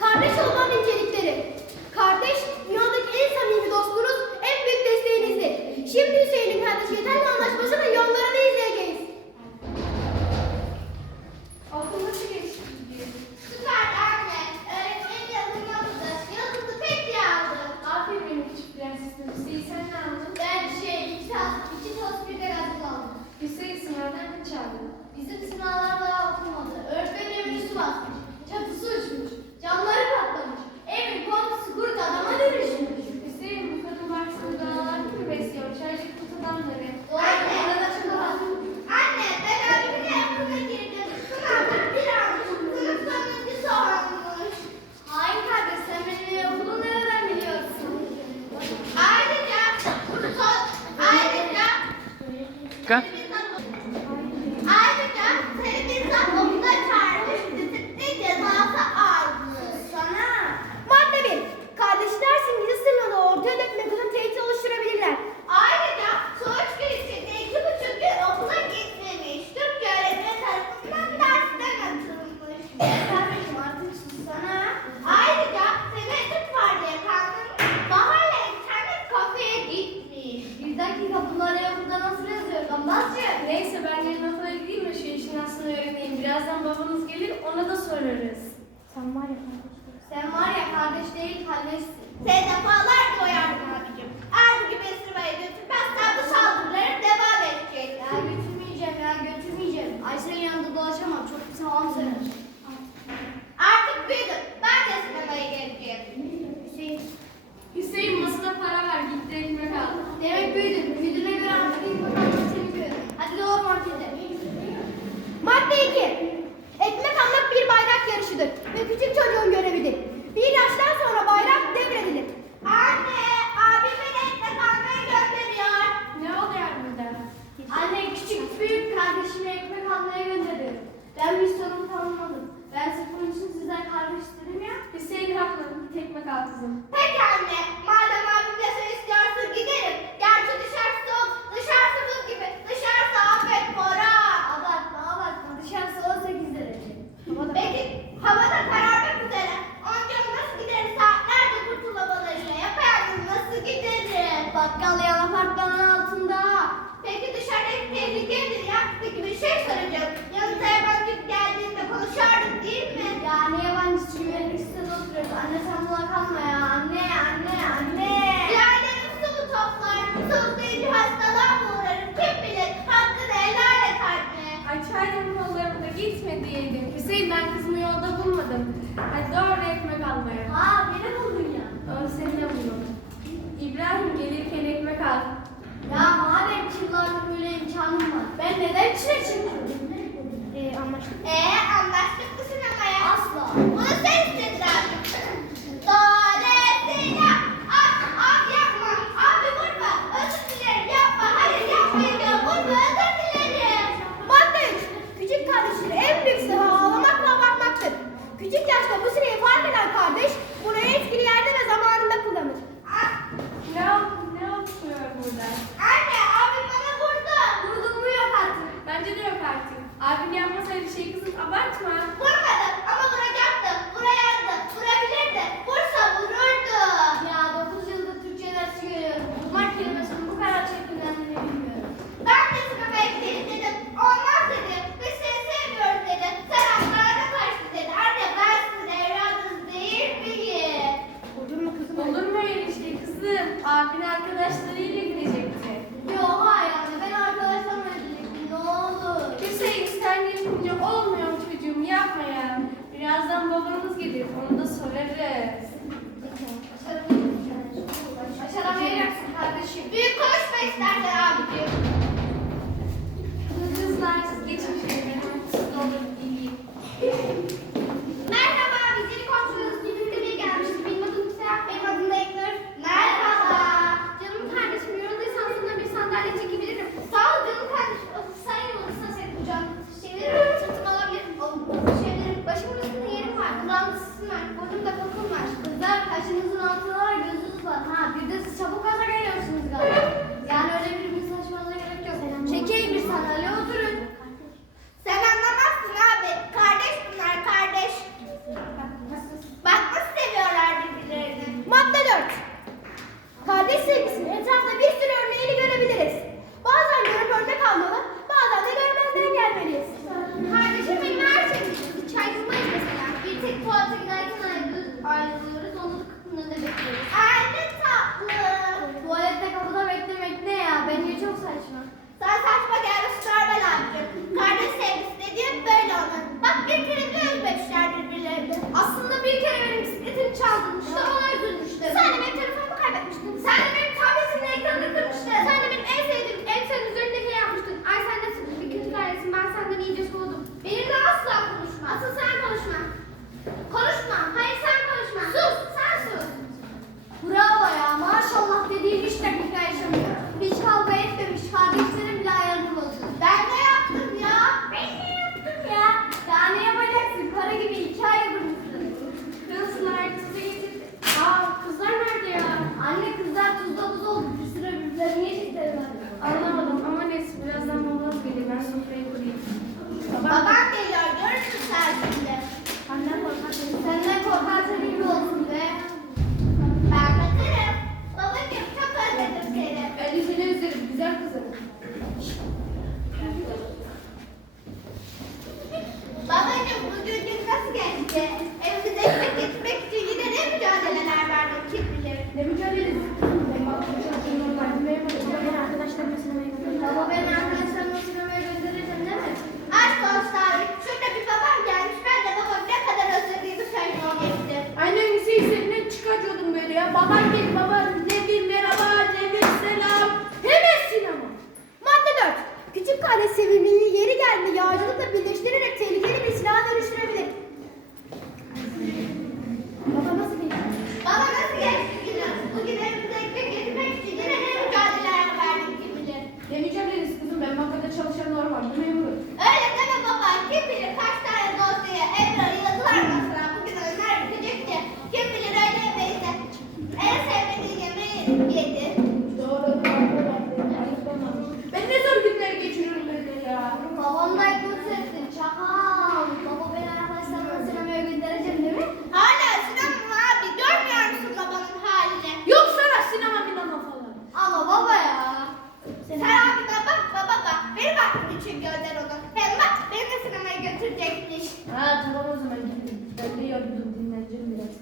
Kardeş olmanın incelikleri. Kardeş, dünyadaki en samimi dostunuz, en büyük desteğinizdir. Şimdi Hüseyin'in kardeşi Yeter'le anlaşmasına yolları değil kallesin. Sen defalarca uyardım abicim. Eğer bir gibi esirmeye götürmezsen bu saldırıların devam edecek. Ya götürmeyeceğim ya götürmeyeceğim. Ayşe'nin yanında dolaşamam. Çok bir sağlam sana. kardeşime ekmek almaya gönderiyorum. Ben bir sorun tanımadım. Ben sırf bunun için sizden kahve istedim ya. Bilseydin haklı bir tekmek al kızım. Peki anne, madem sürekli. Anne sen buna kalma ya. Anne, anne, anne. Diğerlerini su toplar. Soğuklayıcı hastalığa uğrarım. Kim bilir hakkını helal et anne. Açardım kollarımda gitme diyeydin. Hüseyin ben kızımı yolda bulmadım. Hadi doğru ekmek almaya. Aa beni buldun ya. Doğru seni de buldum. İbrahim gelirken ekmek al. Ya madem çıllarda böyle imkanım var. Ben neden çile çıktım? Ee, ama... Ee, Abi Abin yapmasaydı şey kızım abartma. baban gel baba. için gönder onu. Hem bak beni de sinemaya götürecekmiş. Ha tamam o zaman gidin. Ben de yoruldum dinleneceğim biraz.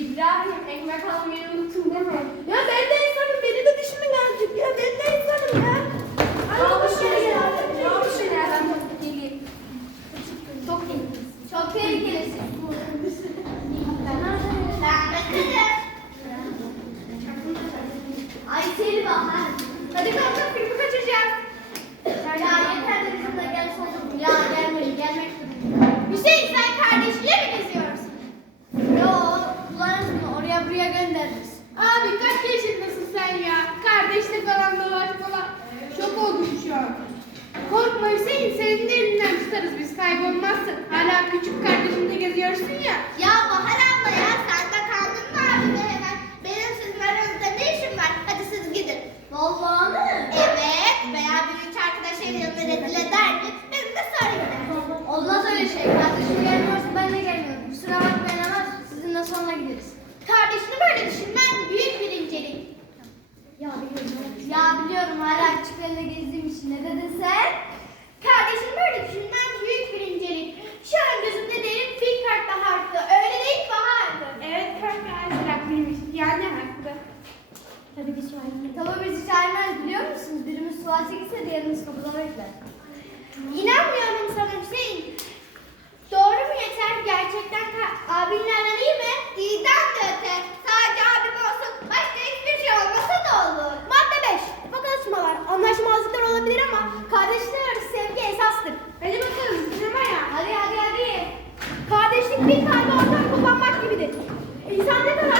İbrahim ekmek almayı unuttun değil mi? Ya ben de insanım beni de düşünün azıcık ya ben de insanım ya. Ay şey bu şey ya. Ne olmuş ya? Çok tehlikelisin. Çok tehlikelisin. buraya göndeririz. Abi kaç yaşındasın sen ya? Kardeşle falan da var falan. Şok oldum şu an. Korkma Hüseyin senin elinden tutarız biz kaybolmazsın. Hala küçük kardeşimde geziyorsun ya. Ya Bahar abla ya sen İnsan ne kadar